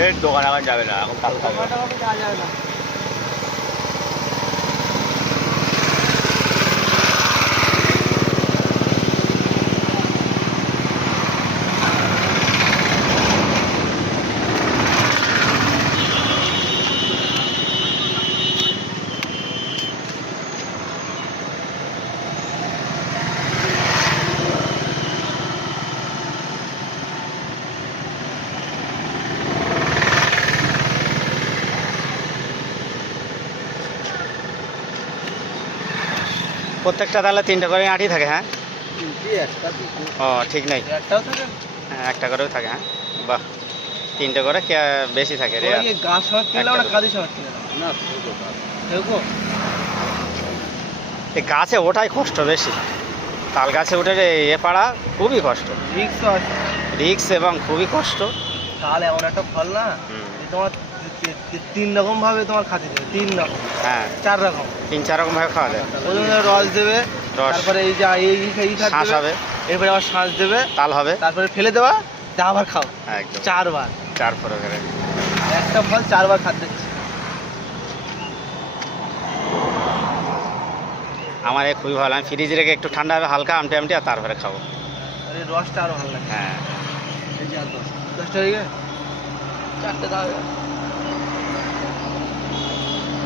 এই দোকানে আবার যাবে না এখন, কাল খাবে। যাওয়া যাবে না। প্রত্যেকটা তাহলে 3টে করে আঁটি থাকে? হ্যাঁ, ও ঠিক নেই, একটাও থাকে হ্যাঁ একটা করেও থাকে। হ্যাঁ বাহ, 3টে করে বেশি থাকে রে। গাছ সমেত কিনলাম না কাজী সমেত কিনলাম না? এই গাছে ওঠাই কষ্ট বেশি, তাল গাছে উঠে যে পাড়া খুবই কষ্ট, রিক্স আছে, রিক্স এবং খুবই কষ্ট। তাল এমন একটা ফল না, তোমার 3 রকম ভাবে তোমার খাতে দেবে, 3 রকম, হ্যাঁ 4 রকম, 3-4 রকম ভাবে খাওয়া যায়। প্রথমে রস দেবে, তারপরে এই যে এই শ্বাস হবে, এরপরে আবার শ্বাস দেবে, তাল হবে, তারপরে ফেলে দেওয়া, আবার খাও। একদম 4 বার, 4 করে একটা ফল 4 বার খাতে দিচ্ছে। আমার এ খুবই ভালো, আমি ফ্রিজে রেখে একটু ঠান্ডা হবে হালকা আমটে আমটে আর তারপরে খাবো। আর এই রসটা আরো ভালো লাগে। হ্যাঁ, এই যে 10টা হয়ে গেছে, 4টে দাও।